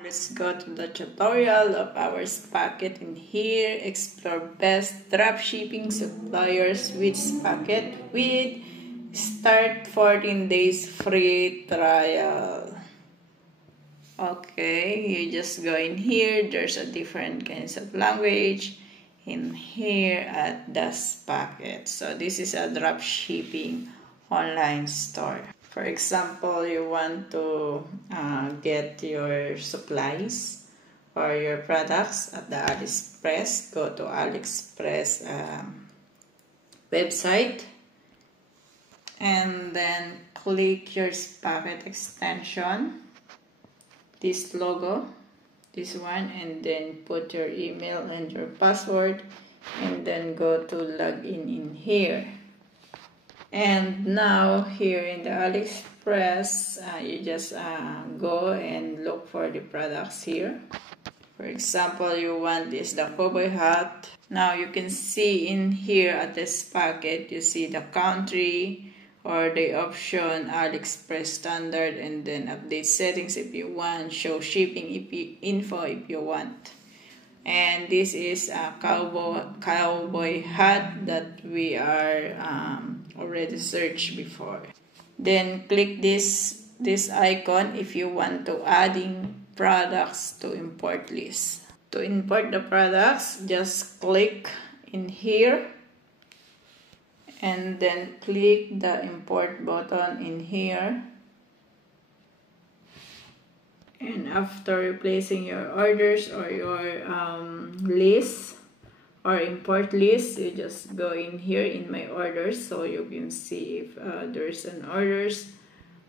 Let's go to the tutorial of our Spacket. In here, explore best dropshipping suppliers with Spacket with start 14 days free trial. Okay, you just go in here. There's a different kinds of language in here at the Spacket. So this is a dropshipping online store. For example, you want to get your supplies or your products at the AliExpress. Go to AliExpress website and then click your Spacket extension, this logo, this one, and then put your email and your password and then go to login in here. And now here in the AliExpress, you just go and look for the products here. For example, you want this, the cowboy hat. Now you can see in here at this packet, you see the country or the option AliExpress standard, and then update settings if you want, show shipping info if you want. And this is a cowboy hat that we are already searched before. Then click this icon if you want to adding products to import list. To import the products, just click in here and then click the import button in here. And after replacing your orders or your list or import list, you just go in here in my orders so you can see if there's an orders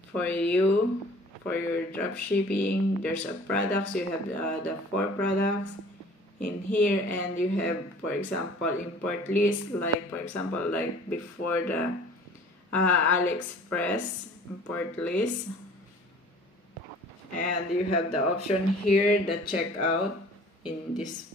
for you for your drop shipping. There's a products, you have the 4 products in here, and you have, for example, import list, like for example like before the AliExpress import list. And you have the option here, the checkout in this